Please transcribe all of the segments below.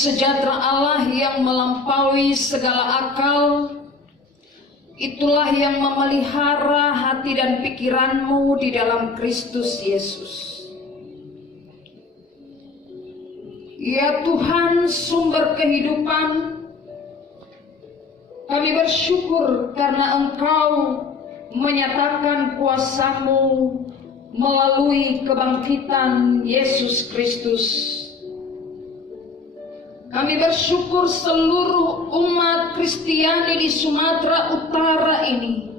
sejahtera Allah yang melampaui segala akal, itulah yang memelihara hati dan pikiranmu di dalam Kristus Yesus. Ya Tuhan, sumber kehidupan, kami bersyukur karena Engkau menyatakan kuasa-Mu melalui kebangkitan Yesus Kristus. Kami bersyukur seluruh umat Kristiani di Sumatera Utara ini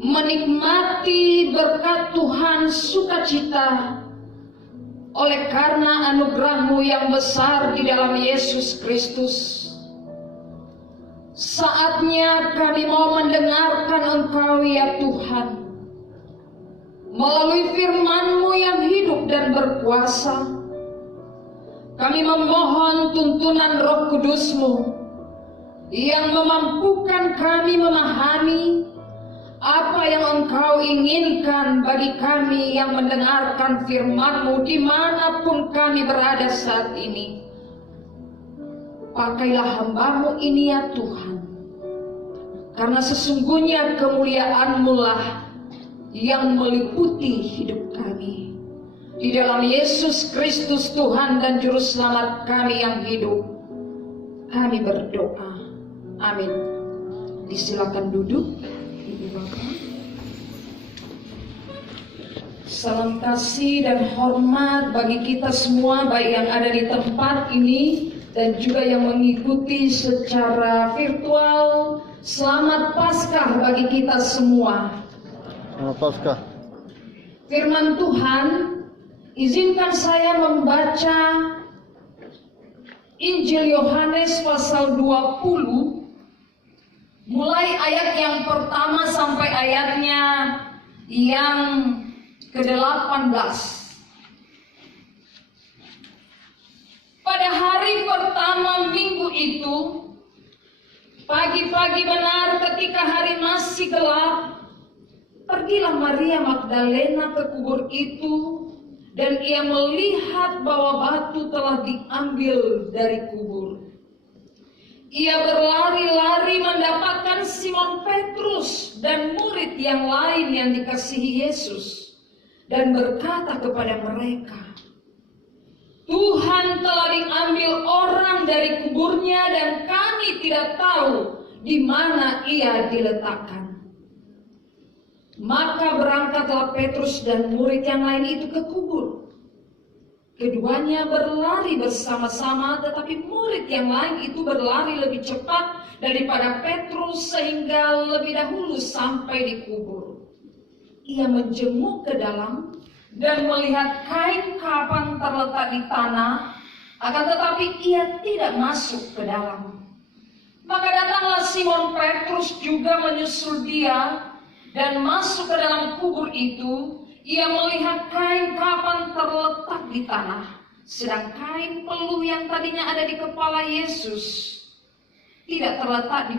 menikmati berkat Tuhan sukacita oleh karena anugerah-Mu yang besar di dalam Yesus Kristus. Saatnya kami mau mendengarkan Engkau ya Tuhan, melalui firman-Mu yang hidup dan berkuasa. Kami memohon tuntunan Roh Kudus-Mu yang memampukan kami memahami apa yang Engkau inginkan bagi kami yang mendengarkan firman-Mu dimanapun kami berada saat ini. Pakailah hamba-Mu ini ya Tuhan, karena sesungguhnya kemuliaan-Mu lah yang meliputi hidup kami. Di dalam Yesus Kristus Tuhan dan Juru Selamat kami yang hidup, kami berdoa. Amin. Disilakan duduk, Ibu Bapak. Salam kasih dan hormat bagi kita semua, baik yang ada di tempat ini dan juga yang mengikuti secara virtual. Selamat Paskah bagi kita semua. Selamat Paskah. Firman Tuhan, izinkan saya membaca Injil Yohanes pasal 20, mulai ayat yang pertama sampai ayatnya yang ke-18. Pada hari pertama minggu itu, pagi-pagi benar ketika hari masih gelap, pergilah Maria Magdalena ke kubur itu, dan ia melihat bahwa batu telah diambil dari kubur. Ia berlari-lari mendapatkan Simon Petrus dan murid yang lain yang dikasihi Yesus, dan berkata kepada mereka, "Tuhan telah diambil orang dari kuburnya dan kami tidak tahu di mana ia diletakkan." Maka berangkatlah Petrus dan murid yang lain itu ke kubur. Keduanya berlari bersama-sama, tetapi murid yang lain itu berlari lebih cepat daripada Petrus sehingga lebih dahulu sampai di kubur. Ia menjenguk ke dalam dan melihat kain kapan terletak di tanah, akan tetapi ia tidak masuk ke dalam. Maka datanglah Simon Petrus juga menyusul dia, dan masuk ke dalam kubur itu. Ia melihat kain kapan terletak di tanah, sedang kain peluh yang tadinya ada di kepala Yesus tidak terletak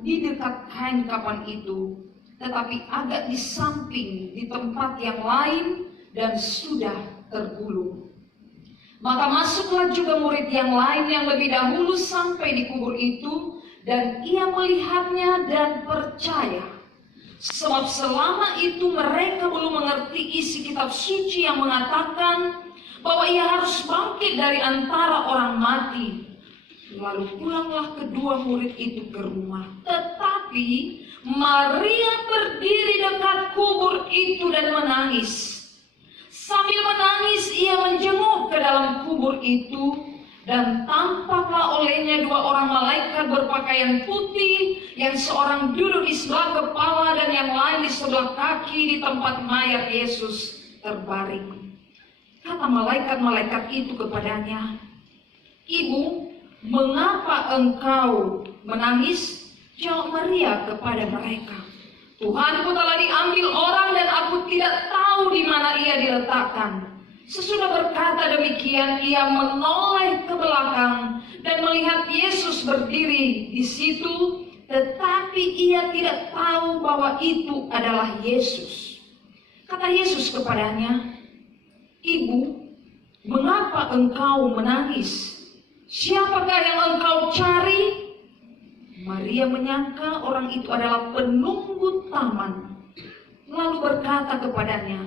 di dekat kain kapan itu, tetapi agak di samping di tempat yang lain dan sudah tergulung. Maka masuklah juga murid yang lain yang lebih dahulu sampai di kubur itu, dan ia melihatnya dan percaya. Sebab selama itu mereka belum mengerti isi kitab suci yang mengatakan bahwa ia harus bangkit dari antara orang mati. Lalu pulanglah kedua murid itu ke rumah. Tetapi Maria berdiri dekat kubur itu dan menangis. Sambil menangis ia menjenguk ke dalam kubur itu, dan tampaklah olehnya dua orang malaikat berpakaian putih, yang seorang duduk di sebelah kepala dan yang lain di sebelah kaki di tempat mayat Yesus terbaring. Kata malaikat-malaikat itu kepadanya, "Ibu, mengapa engkau menangis?" Jawab Maria kepada mereka, "Tuhanku telah diambil orang dan aku tidak tahu di mana ia diletakkan." Sesudah berkata demikian, ia menoleh ke belakang dan melihat Yesus berdiri di situ, tetapi ia tidak tahu bahwa itu adalah Yesus. Kata Yesus kepadanya, "Ibu, mengapa engkau menangis? siapakah yang engkau cari? Maria menyangka orang itu adalah penunggu taman, lalu berkata kepadanya,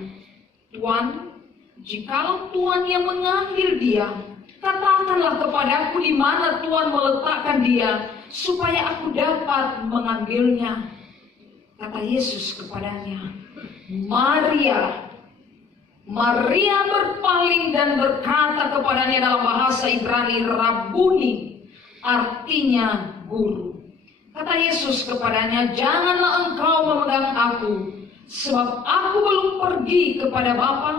Tuan, jikalau Tuan yang mengambil dia, katakanlah kepadaku di mana Tuan meletakkan dia, supaya aku dapat mengambilnya. Kata Yesus kepadanya, Maria. Maria berpaling dan berkata kepadanya dalam bahasa Ibrani, Rabuni, artinya guru. Kata Yesus kepadanya, janganlah engkau memegang aku, sebab aku belum pergi kepada Bapa,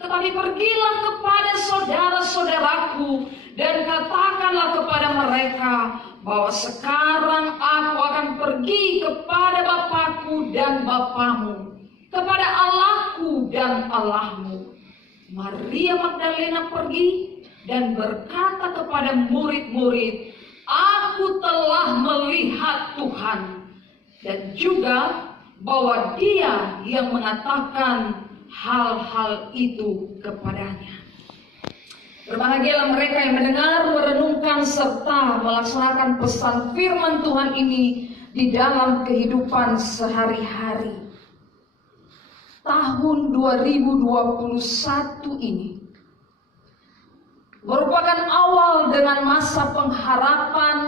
tetapi pergilah kepada saudara-saudaraku dan katakanlah kepada mereka bahwa sekarang aku akan pergi kepada Bapakku dan Bapamu, kepada Allahku dan Allahmu. Maria Magdalena pergi dan berkata kepada murid-murid, aku telah melihat Tuhan, dan juga bahwa Dia yang mengatakan hal-hal itu kepadanya. Berbahagialah mereka yang mendengar, merenungkan, serta melaksanakan pesan firman Tuhan ini di dalam kehidupan sehari-hari. Tahun 2021 ini merupakan awal dengan masa pengharapan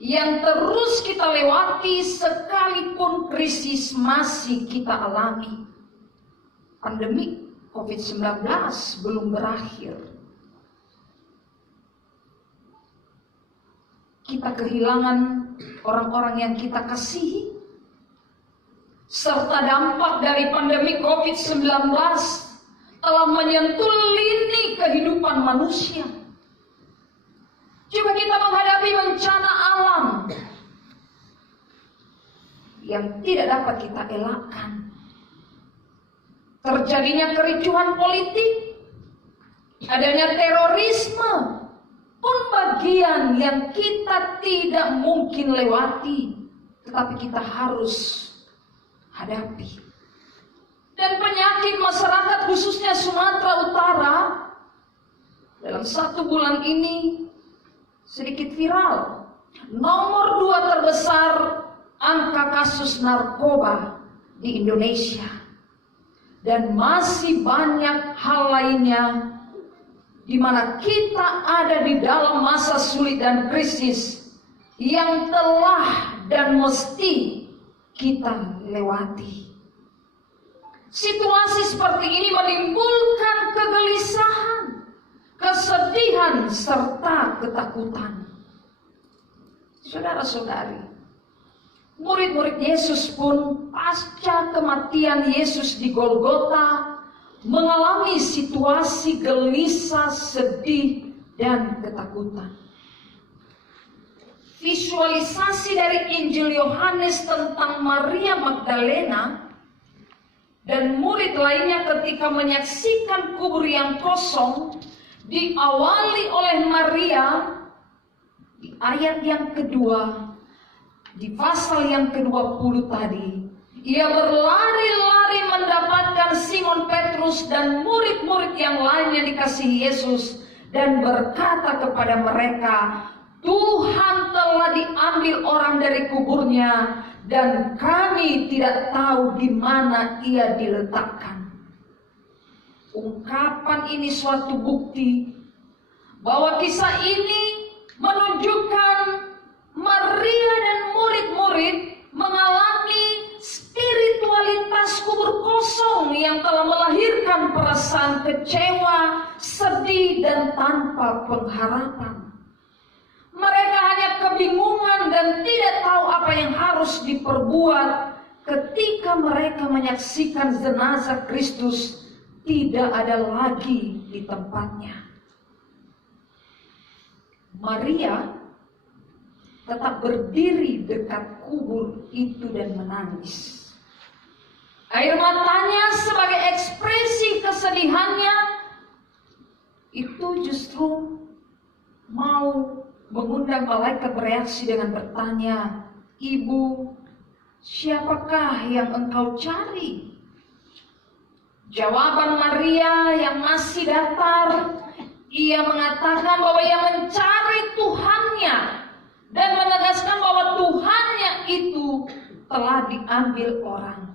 yang terus kita lewati sekalipun krisis masih kita alami. Pandemi COVID-19 belum berakhir. Kita kehilangan orang-orang yang kita kasihi, serta dampak dari pandemi COVID-19 telah menyentuh lini kehidupan manusia. Juga kita menghadapi bencana alam yang tidak dapat kita elakkan. Terjadinya kericuhan politik, adanya terorisme, pun bagian yang kita tidak mungkin lewati, tetapi kita harus hadapi. Dan penyakit masyarakat khususnya Sumatera Utara dalam 1 bulan ini sedikit viral. Nomor 2 terbesar angka kasus narkoba di Indonesia. Dan masih banyak hal lainnya di mana kita ada di dalam masa sulit dan krisis yang telah dan mesti kita lewati. Situasi seperti ini menimbulkan kegelisahan, kesedihan, serta ketakutan. Saudara-saudari, murid-murid Yesus pun pasca kematian Yesus di Golgota mengalami situasi gelisah, sedih, dan ketakutan. Visualisasi dari Injil Yohanes tentang Maria Magdalena dan murid lainnya ketika menyaksikan kubur yang kosong diawali oleh Maria di ayat yang kedua, di pasal yang ke-20 tadi. Ia berlari-lari mendapatkan Simon Petrus dan murid-murid yang lain yang dikasihi Yesus dan berkata kepada mereka, Tuhan telah diambil orang dari kuburnya dan kami tidak tahu di mana ia diletakkan. Ungkapan ini suatu bukti bahwa kisah ini menunjukkan Maria dan murid-murid mengalami spiritualitas kubur kosong yang telah melahirkan perasaan kecewa, sedih, dan tanpa pengharapan. Mereka hanya kebingungan dan tidak tahu apa yang harus diperbuat ketika mereka menyaksikan jenazah Kristus tidak ada lagi di tempatnya. Maria tetap berdiri dekat kubur itu dan menangis. Air matanya sebagai ekspresi kesedihannya itu justru mau mengundang malaikat bereaksi dengan bertanya, Ibu, siapakah yang engkau cari? Jawaban Maria yang masih datar, ia mengatakan bahwa ia mencari telah diambil orang.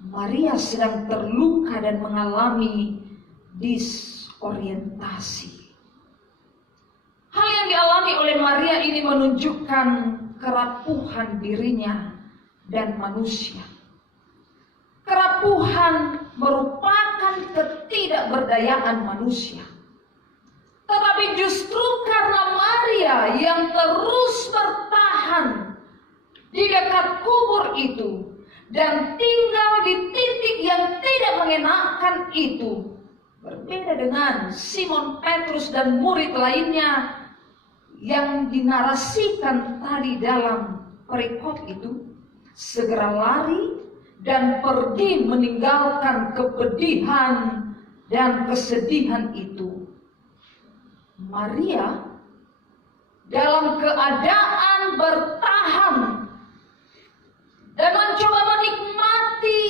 Maria sedang terluka dan mengalami disorientasi. Hal yang dialami oleh Maria ini menunjukkan kerapuhan dirinya dan manusia. Kerapuhan merupakan ketidakberdayaan manusia. Tetapi justru karena Maria yang terus bertahan di dekat kubur itu dan tinggal di titik yang tidak mengenakan itu, berbeda dengan Simon Petrus dan murid lainnya yang dinarasikan tadi dalam perikop itu, segera lari dan pergi meninggalkan kepedihan dan kesedihan itu. Maria dalam keadaan bertahan dan mencoba menikmati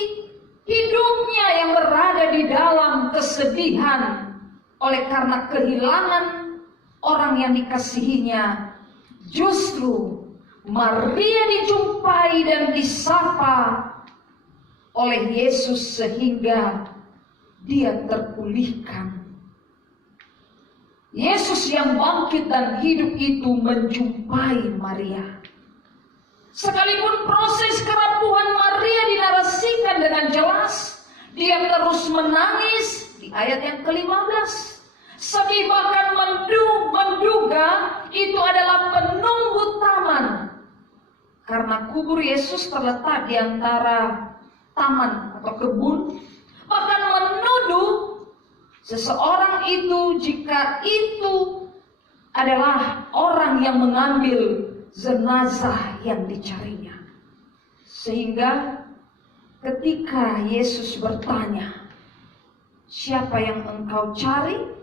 hidupnya yang berada di dalam kesedihan oleh karena kehilangan orang yang dikasihinya. Justru Maria dijumpai dan disapa oleh Yesus sehingga dia terpulihkan. Yesus yang bangkit dan hidup itu menjumpai Maria. Sekalipun proses kerapuhan Maria dinarasikan dengan jelas, dia terus menangis di ayat yang ke-15. Sapi bahkan menduga itu adalah penunggu taman. Karena kubur Yesus terletak di antara taman atau kebun, bahkan menuduh seseorang itu jika itu adalah orang yang mengambil jenazah yang dicarinya. Sehingga ketika Yesus bertanya, "Siapa yang engkau cari?"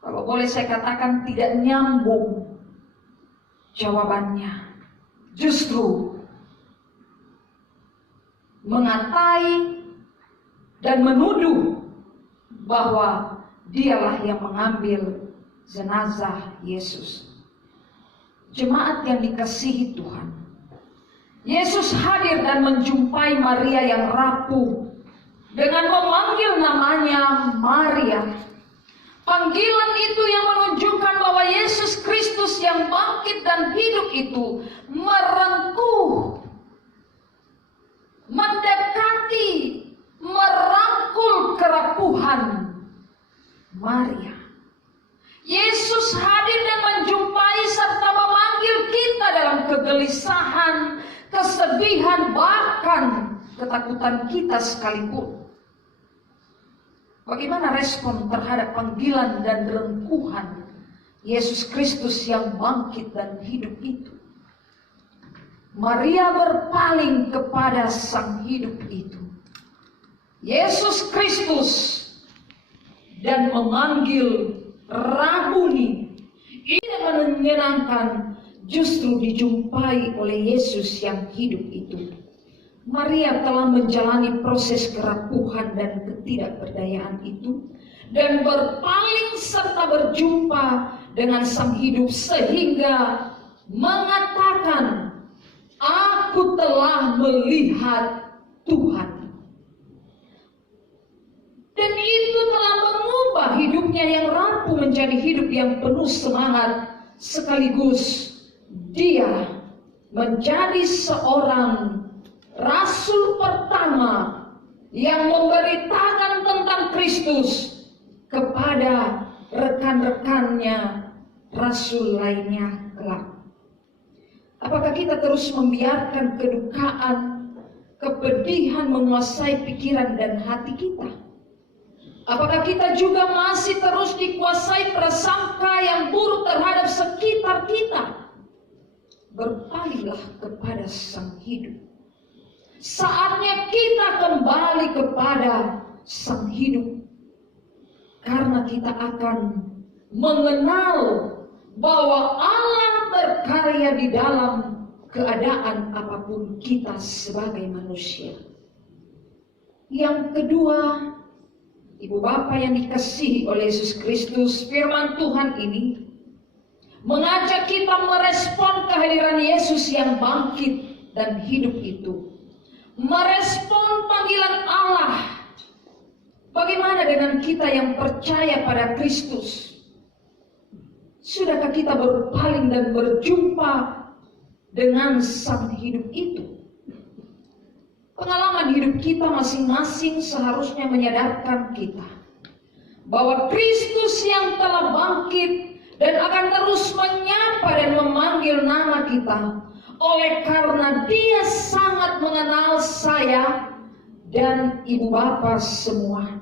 Kalau boleh saya katakan tidak nyambung jawabannya. Justru mengatai dan menuduh bahwa dialah yang mengambil jenazah Yesus. Jemaat yang dikasihi Tuhan, Yesus hadir dan menjumpai Maria yang rapuh dengan memanggil namanya Maria. Panggilan itu yang menunjukkan bahwa Yesus Kristus yang bangkit dan hidup itu merengkuh, mendekati, merangkul kerapuhan Maria. Yesus hadir dan menjumpai serta memanggil kita dalam kegelisahan, kesedihan, bahkan ketakutan kita sekalipun. Bagaimana respon terhadap panggilan dan rengkuhan Yesus Kristus yang bangkit dan hidup itu? Maria berpaling kepada Sang hidup itu, Yesus Kristus, dan memanggil Rabuni. Ini menyenangkan, justru dijumpai oleh Yesus yang hidup itu. Maria telah menjalani proses kerapuhan dan ketidakberdayaan itu dan berpaling serta berjumpa dengan Sang hidup sehingga mengatakan, "Aku telah melihat Tuhan." Dan itu telah mengubah hidupnya yang rapuh menjadi hidup yang penuh semangat. Sekaligus dia menjadi seorang rasul pertama yang memberitakan tentang Kristus kepada rekan-rekannya, rasul lainnya kelak. Apakah kita terus membiarkan kedukaan, kepedihan menguasai pikiran dan hati kita? Apakah kita juga masih terus dikuasai prasangka yang buruk terhadap sekitar kita? Berpalinglah kepada Sang hidup. Saatnya kita kembali kepada Sang hidup, karena kita akan mengenal bahwa Allah berkarya di dalam keadaan apapun kita sebagai manusia. Yang kedua, Ibu Bapa yang dikasihi oleh Yesus Kristus, firman Tuhan ini mengajak kita merespon kehadiran Yesus yang bangkit dan hidup itu. Merespon panggilan Allah. Bagaimana dengan kita yang percaya pada Kristus? Sudahkah kita berpaling dan berjumpa dengan sang hidup itu? Pengalaman hidup kita masing-masing seharusnya menyadarkan kita bahwa Kristus yang telah bangkit dan akan terus menyapa dan memanggil nama kita, oleh karena Dia sangat mengenal saya dan ibu bapa semua.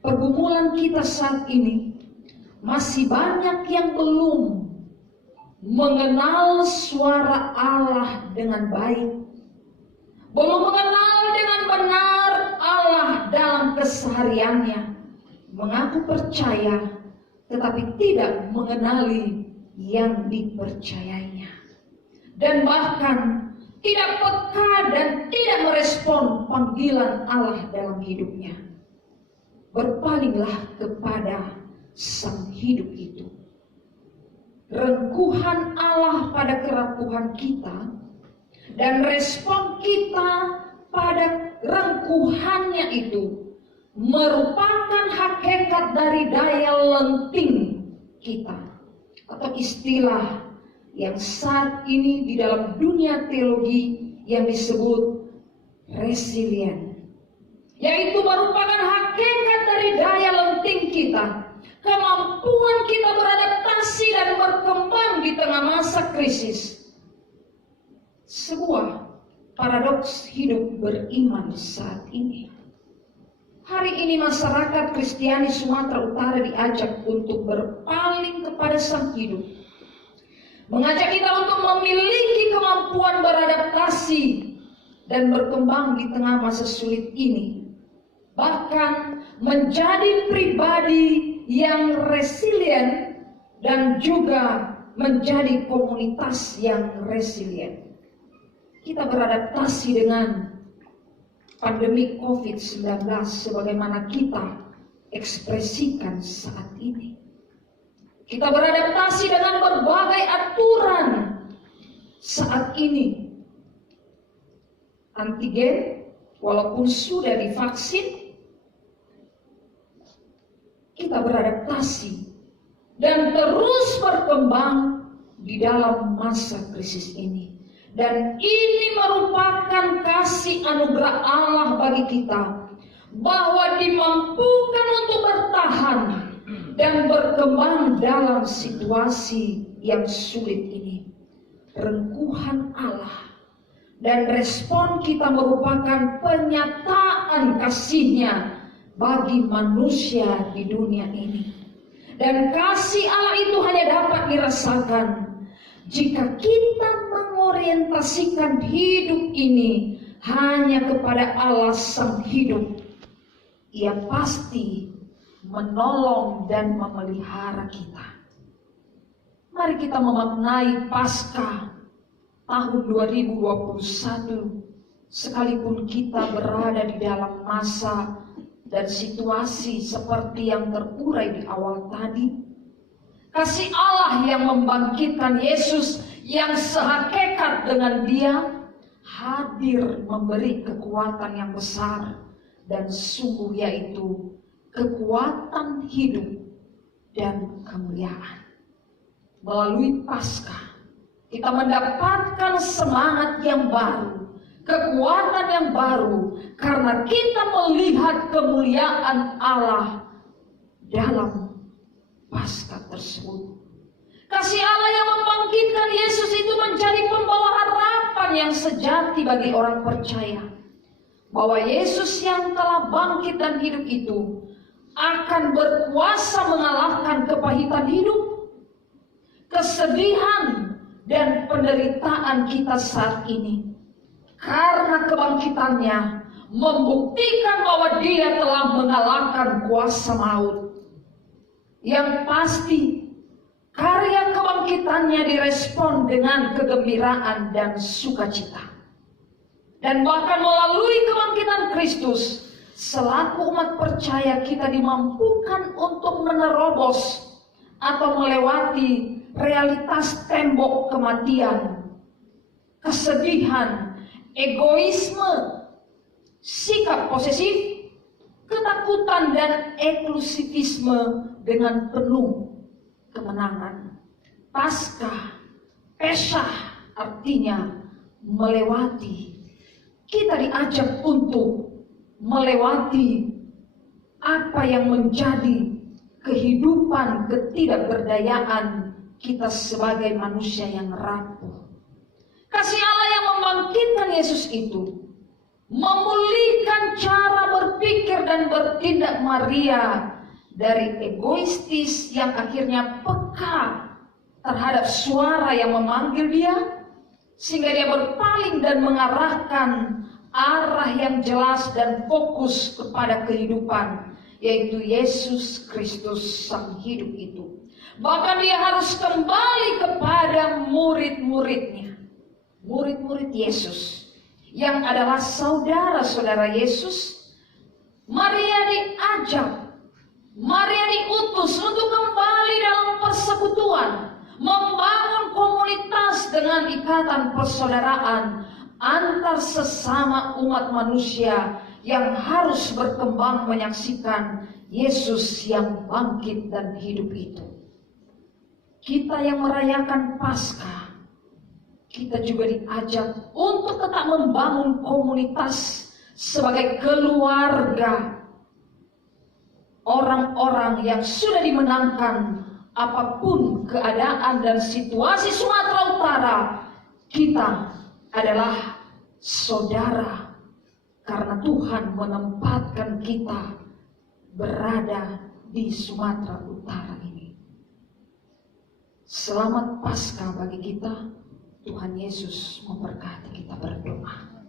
Pergumulan kita saat ini masih banyak yang belum mengenal suara Allah dengan baik, belum mengenal dengan benar Allah dalam kesehariannya, mengaku percaya tetapi tidak mengenali yang dipercayainya, dan bahkan tidak peka dan tidak merespon panggilan Allah dalam hidupnya. Berpalinglah kepada sang hidup itu. Rengkuhan Allah pada kerapuhan kita dan respon kita pada rengkuhannya itu merupakan hakikat dari daya lenting kita, atau istilah yang saat ini di dalam dunia teologi yang disebut resilient, yaitu merupakan hakikat dari daya lenting kita, kemampuan kita beradaptasi dan berkembang di tengah masa krisis. Sebuah paradoks hidup beriman saat ini. Hari ini masyarakat Kristiani Sumatera Utara diajak untuk berpaling kepada sang hidup, mengajak kita untuk memiliki kemampuan beradaptasi dan berkembang di tengah masa sulit ini, bahkan menjadi pribadi yang resilient dan juga menjadi komunitas yang resilient. Kita beradaptasi dengan pandemi COVID-19 sebagaimana kita ekspresikan saat ini. Kita beradaptasi dengan berbagai aturan saat ini. Antigen, walaupun sudah divaksin, kita beradaptasi dan terus berkembang di dalam masa krisis ini. Dan ini merupakan kasih anugerah Allah bagi kita, bahwa dimampukan untuk bertahan dan berkembang dalam situasi yang sulit ini. Rengkuhan Allah dan respon kita merupakan penyataan kasih-Nya bagi manusia di dunia ini. Dan kasih Allah itu hanya dapat dirasakan jika kita mengorientasikan hidup ini hanya kepada Allah sang hidup. Ia pasti menolong dan memelihara kita. Mari kita memaknai Paskah tahun 2021, sekalipun kita berada di dalam masa dan situasi seperti yang terurai di awal tadi. Kasih Allah yang membangkitkan Yesus yang sehakikat dengan Dia hadir memberi kekuatan yang besar, dan sungguh yaitu kekuatan hidup dan kemuliaan. Melalui Paskah kita mendapatkan semangat yang baru, kekuatan yang baru, karena kita melihat kemuliaan Allah dalam Paskah tersebut. Kasih Allah yang membangkitkan Yesus itu menjadi pembawa harapan yang sejati bagi orang percaya, bahwa Yesus yang telah bangkit dan hidup itu akan berkuasa mengalahkan kepahitan hidup, kesedihan, dan penderitaan kita saat ini. Karena kebangkitannya membuktikan bahwa Dia telah mengalahkan kuasa maut. Yang pasti karya kebangkitannya direspon dengan kegembiraan dan sukacita. Dan bahkan melalui kebangkitan Kristus, selaku umat percaya kita dimampukan untuk menerobos atau melewati realitas tembok kematian kesedihan, egoisme, sikap posesif, ketakutan dan eksklusivisme dengan penuh kemenangan. Paskah, Pesah artinya melewati. Kita diajak untuk melewati apa yang menjadi kehidupan ketidakberdayaan kita sebagai manusia yang rapuh. Kasih Allah yang membangkitkan Yesus itu memulihkan cara berpikir dan bertindak Maria dari egoistis yang akhirnya peka terhadap suara yang memanggil dia, sehingga dia berpaling dan mengarahkan arah yang jelas dan fokus kepada kehidupan, yaitu Yesus Kristus Sang Hidup itu. Bahkan dia harus kembali kepada murid-muridnya, murid-murid Yesus yang adalah saudara-saudara Yesus. Maria diajak, Maria diutus untuk kembali dalam persekutuan, membangun komunitas dengan ikatan persaudaraan antar sesama umat manusia yang harus berkembang menyaksikan Yesus yang bangkit dan hidup itu. Kita yang merayakan Paskah, kita juga diajak untuk tetap membangun komunitas sebagai keluarga, orang-orang yang sudah dimenangkan apapun keadaan dan situasi Sumatera Utara. Kita adalah saudara karena Tuhan menempatkan kita berada di Sumatera Utara ini. Selamat Paskah bagi kita. Tuhan Yesus memberkati. Kita berdoa.